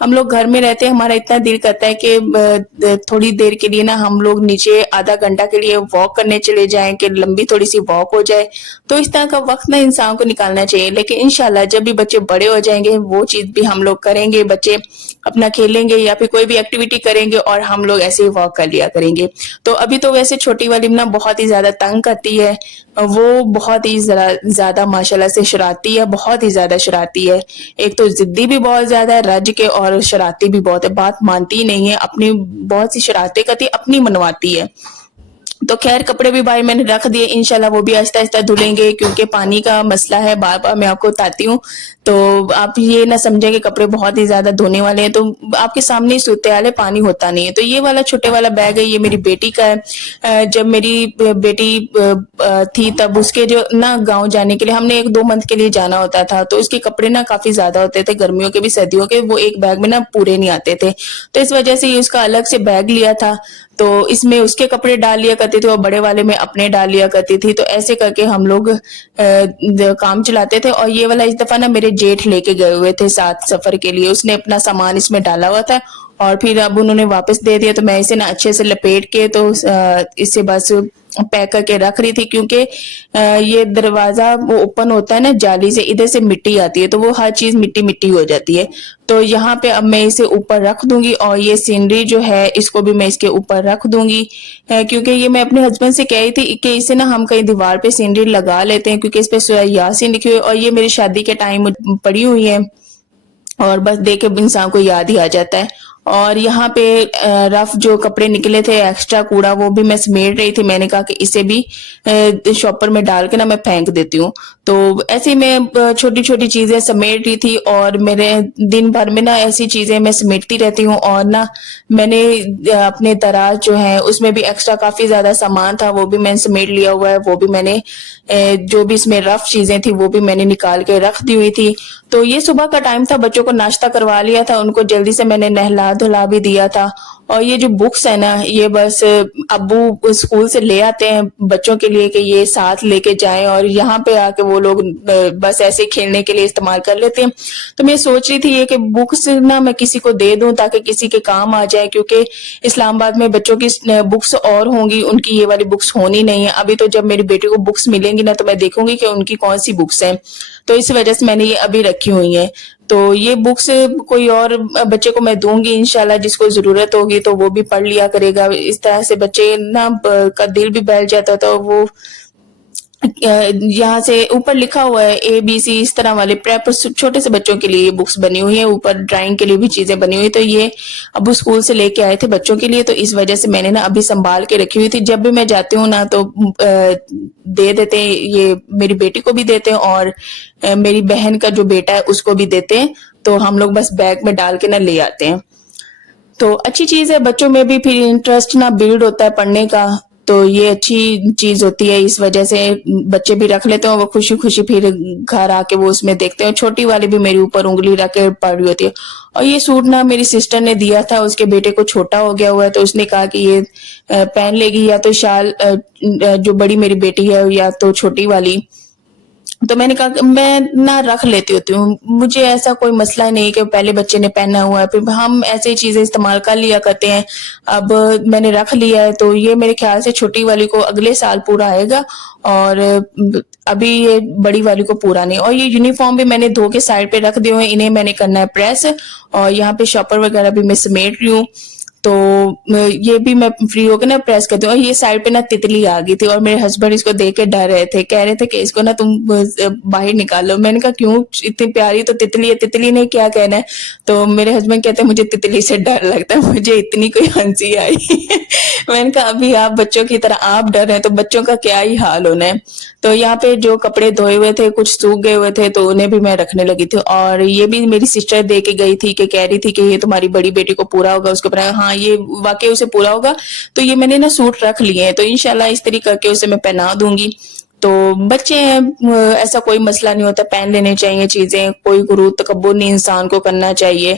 ہم لوگ گھر میں رہتے ہیں, ہمارا اتنا دل کرتا ہے کہ تھوڑی دیر کے لیے نا ہم لوگ نیچے آدھا گھنٹہ کے لیے واک کرنے چلے جائیں, کہ لمبی تھوڑی سی واک ہو جائے. تو اس طرح کا وقت نا انسان کو نکالنا چاہیے. لیکن انشاءاللہ جب بھی بچے بڑے ہو جائیں گے وہ چیز بھی ہم لوگ کریں گے, بچے اپنا کھیلیں گے یا پھر کوئی بھی ایکٹیویٹی کریں گے اور ہم لوگ ایسے ہی واک کر لیا کریں گے. تو ابھی تو ویسے چھوٹی والی نا بہت ہی زیادہ تنگ کرتی ہے, وہ بہت ہی زیادہ ماشاءاللہ سے شرارتی ہے, بہت ہی زیادہ شرارتی ہے. ایک تو ضدی بھی بہت زیادہ ہے رج کے, اور شرارتی بھی بہت ہے, بات مانتی ہی نہیں ہے, اپنی بہت سی شرارتیں کرتی ہے, اپنی منواتی ہے. تو خیر کپڑے بھی بھائی میں نے رکھ دیے, انشاءاللہ وہ بھی آہستہ آہستہ دھلیں گے, کیونکہ پانی کا مسئلہ ہے, بار بار میں آپ کو بتاتی ہوں. تو آپ یہ نہ سمجھیں کہ کپڑے بہت ہی زیادہ دھونے والے ہیں, تو آپ کے سامنے ہی صورتحال ہے, پانی ہوتا نہیں ہے. تو یہ والا چھوٹے والا بیگ ہے, یہ میری بیٹی کا ہے. جب میری بیٹی تھی تب اس کے جو نا گاؤں جانے کے لیے, ہم نے 1-2 منتھ کے لیے جانا ہوتا تھا, تو اس کے کپڑے نا کافی زیادہ ہوتے تھے, گرمیوں کے بھی سردیوں کے, وہ ایک بیگ میں نا پورے نہیں آتے تھے. تو اس وجہ سے یہ اس کا الگ سے بیگ لیا تھا, تو اس میں اس کے کپڑے ڈال لیا کرتے تھے اور بڑے والے میں اپنے ڈال لیا کرتی تھی. تو ایسے کر کے ہم لوگ کام چلاتے تھے. اور یہ والا اس دفعہ نا میرے جیٹھ لے کے گئے ہوئے تھے ساتھ سفر کے لیے, اس نے اپنا سامان اس میں ڈالا ہوا تھا, اور پھر اب انہوں نے واپس دے دیا. تو میں اسے نا اچھے سے لپیٹ کے تو اسے بس پیک کر کے رکھ رہی تھی, کیونکہ یہ دروازہ وہ اوپن ہوتا ہے نا جالی سے, ادھر سے مٹی آتی ہے, تو وہ ہر چیز مٹی مٹی ہو جاتی ہے. تو یہاں پہ اب میں اسے اوپر رکھ دوں گی, اور یہ سینری جو ہے اس کو بھی میں اس کے اوپر رکھ دوں گی, کیونکہ یہ میں اپنے ہسبینڈ سے کہہ رہی تھی کہ اسے نا ہم کہیں دیوار پہ سینری لگا لیتے ہیں, کیونکہ اس پہ سورہ یاسین لکھی ہوئی, اور یہ میری شادی کے ٹائم پڑی ہوئی ہے, اور بس دیکھ کے انسان کو یاد ہی آ جاتا ہے. اور یہاں پہ رف جو کپڑے نکلے تھے ایکسٹرا کوڑا, وہ بھی میں سمیٹ رہی تھی. میں نے کہا کہ اسے بھی شاپر میں ڈال کے نا میں پھینک دیتی ہوں. تو ایسے میں چھوٹی چھوٹی چیزیں سمیٹ رہی تھی, اور میرے دن بھر میں نا ایسی چیزیں میں سمیٹتی رہتی ہوں. اور نا میں نے اپنے دراز جو ہے اس میں بھی ایکسٹرا کافی زیادہ سامان تھا, وہ بھی میں نے سمیٹ لیا ہوا ہے. وہ بھی میں نے جو بھی اس میں رف چیزیں تھی وہ بھی میں نے نکال کے رکھ دی ہوئی تھی. تو یہ صبح کا ٹائم تھا, بچوں کو ناشتہ کروا لیا تھا, ان کو جلدی سے میں نے نہلا دھلا بھی دیا تھا. اور یہ جو بکس ہے نا, یہ بس ابو اسکول سے لے آتے ہیں بچوں کے لیے کہ یہ ساتھ لے کے جائیں, اور یہاں پہ آ کے وہ لوگ بس ایسے کھیلنے کے لیے استعمال کر لیتے ہیں. تو میں سوچ رہی تھی یہ کہ بکس نا میں کسی کو دے دوں تاکہ کسی کے کام آ جائے, کیونکہ اسلام آباد میں بچوں کی بکس اور ہوں گی, ان کی یہ والی بکس ہونی نہیں ہے ابھی. تو جب میری بیٹی کو بکس ملیں گی نا تو میں دیکھوں گی کہ ان کی کون سی بکس ہیں, تو اس وجہ سے میں نے یہ ابھی رکھی ہوئی ہیں. تو یہ بکس کوئی اور بچے کو میں دوں گی انشاءاللہ, جس کو ضرورت ہوگی تو وہ بھی پڑھ لیا کرے گا. اس طرح سے بچے نا کا دل بھی بیٹھ جاتا, تو وہ یہاں سے اوپر لکھا ہوا ہے ABC, اس طرح والے پریپ چھوٹے سے بچوں کے لیے یہ بکس بنی ہوئی ہیں, اوپر ڈرائنگ کے لیے بھی چیزیں بنی ہوئی. تو یہ ابو اسکول سے لے کے آئے تھے بچوں کے لیے, تو اس وجہ سے میں نے نا ابھی سنبھال کے رکھی ہوئی تھی. جب بھی میں جاتی ہوں نا تو دے دیتے ہیں, یہ میری بیٹی کو بھی دیتے ہیں, اور میری بہن کا جو بیٹا ہے اس کو بھی دیتے ہیں. تو ہم لوگ بس بیگ میں ڈال کے نہ لے آتے ہیں. تو اچھی چیز ہے, بچوں میں بھی پھر انٹرسٹ نہ بلڈ ہوتا ہے پڑھنے کا, تو یہ اچھی چیز ہوتی ہے. اس وجہ سے بچے بھی رکھ لیتے ہیں, وہ خوشی خوشی پھر گھر آ کے وہ اس میں دیکھتے ہیں. چھوٹی والی بھی میری اوپر انگلی رکھ کے پڑھ رہی ہوتی ہے. اور یہ سوٹ نا میری سسٹر نے دیا تھا, اس کے بیٹے کو چھوٹا ہو گیا ہوا ہے, تو اس نے کہا کہ یہ پہن لے گی, یا تو شال جو بڑی میری بیٹی ہے یا تو چھوٹی والی. تو میں نے کہا کہ میں نہ رکھ لیتی ہوتی ہوں, مجھے ایسا کوئی مسئلہ نہیں کہ پہلے بچے نے پہنا ہوا ہے, پھر ہم ایسے چیزیں استعمال کر لیا کرتے ہیں. اب میں نے رکھ لیا ہے, تو یہ میرے خیال سے چھوٹی والی کو اگلے سال پورا آئے گا, اور ابھی یہ بڑی والی کو پورا نہیں. اور یہ یونیفارم بھی میں نے دھو کے سائڈ پہ رکھ دی ہوئے, انہیں میں نے کرنا ہے پریس, اور یہاں پہ شاپر وغیرہ بھی میں سمیٹ رہی ہوں. تو یہ بھی میں فری ہو کے نا پریس کرتی ہوں. اور یہ سائڈ پہ نا تتلی آ گئی تھی, اور میرے ہسبینڈ اس کو دیکھ کے ڈر رہے تھے, کہہ رہے تھے کہ اس کو نا تم باہر نکالو. میں نے کہا کیوں, اتنی پیاری تو تتلی ہے, تتلی نے کیا کہنا ہے. تو میرے ہسبینڈ کہتے ہیں مجھے تتلی سے ڈر لگتا ہے. مجھے اتنی کوئی ہنسی آئی. میں نے کہا ابھی آپ بچوں کی طرح آپ ڈر رہے ہیں تو بچوں کا کیا ہی حال ہونا ہے. تو یہاں پہ جو کپڑے دھوئے ہوئے تھے کچھ سوکھ گئے ہوئے تھے, تو انہیں بھی میں رکھنے لگی تھی. اور یہ بھی میری سسٹر دے کے گئی تھی, کہ کہہ رہی تھی کہ یہ تمہاری بڑی بیٹی کو پورا ہوگا, اس کو ہاں یہ واقعی اسے پورا ہوگا. تو یہ میں نے نا سوٹ رکھ لیے ہیں, تو انشاءاللہ اس طریقے کر کے اسے میں پہنا دوں گی. تو بچے ہیں, ایسا کوئی مسئلہ نہیں ہوتا, پہن لینے چاہیے چیزیں, کوئی غرور تکبر نہیں انسان کو کرنا چاہیے.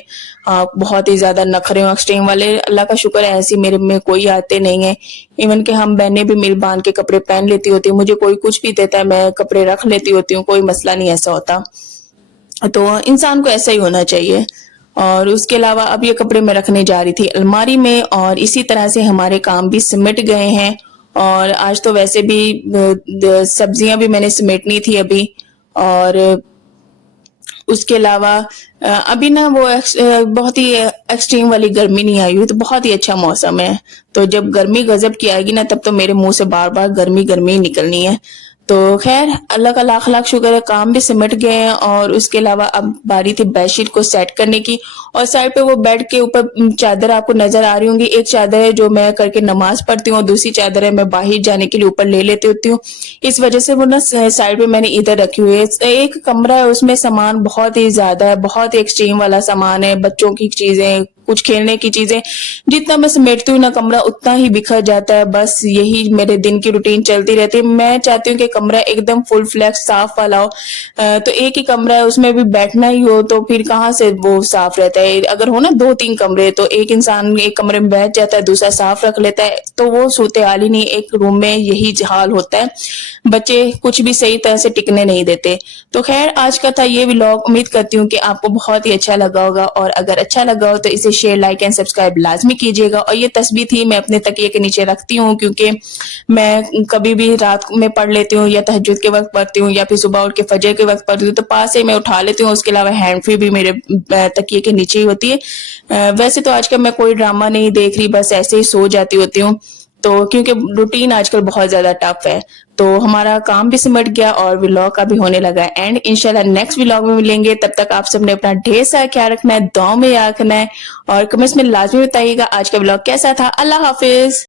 بہت ہی زیادہ نخرے ایکسٹریم والے اللہ کا شکر ہے ایسی میرے میں کوئی آتے نہیں ہیں. ایون کہ ہم بہنیں بھی مل باندھ کے کپڑے پہن لیتی ہوتی ہیں, مجھے کوئی کچھ بھی دیتا ہے میں کپڑے رکھ لیتی ہوتی ہوں, کوئی مسئلہ نہیں ایسا ہوتا. تو انسان کو ایسا ہی ہونا چاہیے. اور اس کے علاوہ اب یہ کپڑے میں رکھنے جا رہی تھی الماری میں، اور اسی طرح سے ہمارے کام بھی سمٹ گئے ہیں. اور آج تو ویسے بھی سبزیاں بھی میں نے سمیٹنی تھی ابھی. اور اس کے علاوہ ابھی نا وہ بہت ہی ایکسٹریم والی گرمی نہیں آئی ہوئی، تو بہت ہی اچھا موسم ہے. تو جب گرمی غضب کی آئے گی نا، تب تو میرے منہ سے بار بار گرمی گرمی ہی نکلنی ہے. تو خیر اللہ کا لاکھ لاکھ شکر ہے، کام بھی سمٹ گئے ہیں. اور اس کے علاوہ اب باری تھی بیڈ شیٹ کو سیٹ کرنے کی. اور سائڈ پہ وہ بیڈ کے اوپر چادر آپ کو نظر آ رہی ہوں گی. ایک چادر ہے جو میں کر کے نماز پڑھتی ہوں، اور دوسری چادر ہے میں باہر جانے کے لیے اوپر لے لیتی ہوتی ہوں. اس وجہ سے وہ نا سائڈ پہ میں نے ادھر رکھی ہوئی ہے. ایک کمرہ ہے، اس میں سامان بہت ہی زیادہ ہے، بہت ہی ایکسٹریم والا سامان ہے، بچوں کی چیزیں، کچھ کھیلنے کی چیزیں. جتنا میں سمیٹتی ہوں نا کمرہ اتنا ہی بکھر جاتا ہے. بس یہی میرے دن کی روٹین چلتی رہتی ہے. میں چاہتی ہوں کہ کمرہ ایک دم فل فلیکس صاف والا ہو. تو ایک ہی کمرہ ہے، اس میں بھی بیٹھنا ہی ہو تو پھر کہاں سے وہ صاف رہتا ہے. اگر ہو نا 2-3 کمرے، تو ایک انسان ایک کمرے میں بیٹھ جاتا ہے، دوسرا صاف رکھ لیتا ہے، تو وہ صورتحال ہی نہیں. ایک روم میں یہی حال ہوتا ہے، بچے کچھ بھی صحیح طرح سے ٹکنے نہیں دیتے. تو خیر آج کا تھا یہ ولاگ. امید کرتی ہوں کہ آپ کو بہت ہی اچھا لگا ہوگا، اور اگر اچھا لگا ہو تو اسے شیئر، لائک اینڈ سبسکرائب لازمی کیجیے گا. اور یہ تسبیح تھی، میں اپنے تکیے کے نیچے رکھتی ہوں، کیونکہ میں کبھی بھی رات میں پڑھ لیتی ہوں، یا تہجد کے وقت پڑھتی ہوں، یا پھر صبح اٹھ کے فجر کے وقت پڑھتی ہوں، تو پاس سے میں اٹھا لیتی ہوں. اس کے علاوہ ہینڈ فری بھی میرے تکیے کے نیچے ہی ہوتی ہے. ویسے تو آج کل میں کوئی ڈرامہ نہیں دیکھ رہی، بس ایسے ہی سو جاتی ہوتی ہوں. تو کیونکہ روٹین آج کل بہت زیادہ ٹف ہے. تو ہمارا کام بھی سمٹ گیا اور ولاگ کا بھی ہونے لگا ہے اینڈ. انشاءاللہ نیکسٹ ولاگ میں ملیں گے. تب تک آپ سب نے اپنا ڈھیر سارا خیال رکھنا ہے، دعاؤں میں یاد رکھنا ہے، اور کمنٹس میں لازمی بتائیے گا آج کا ولاگ کیسا تھا. اللہ حافظ.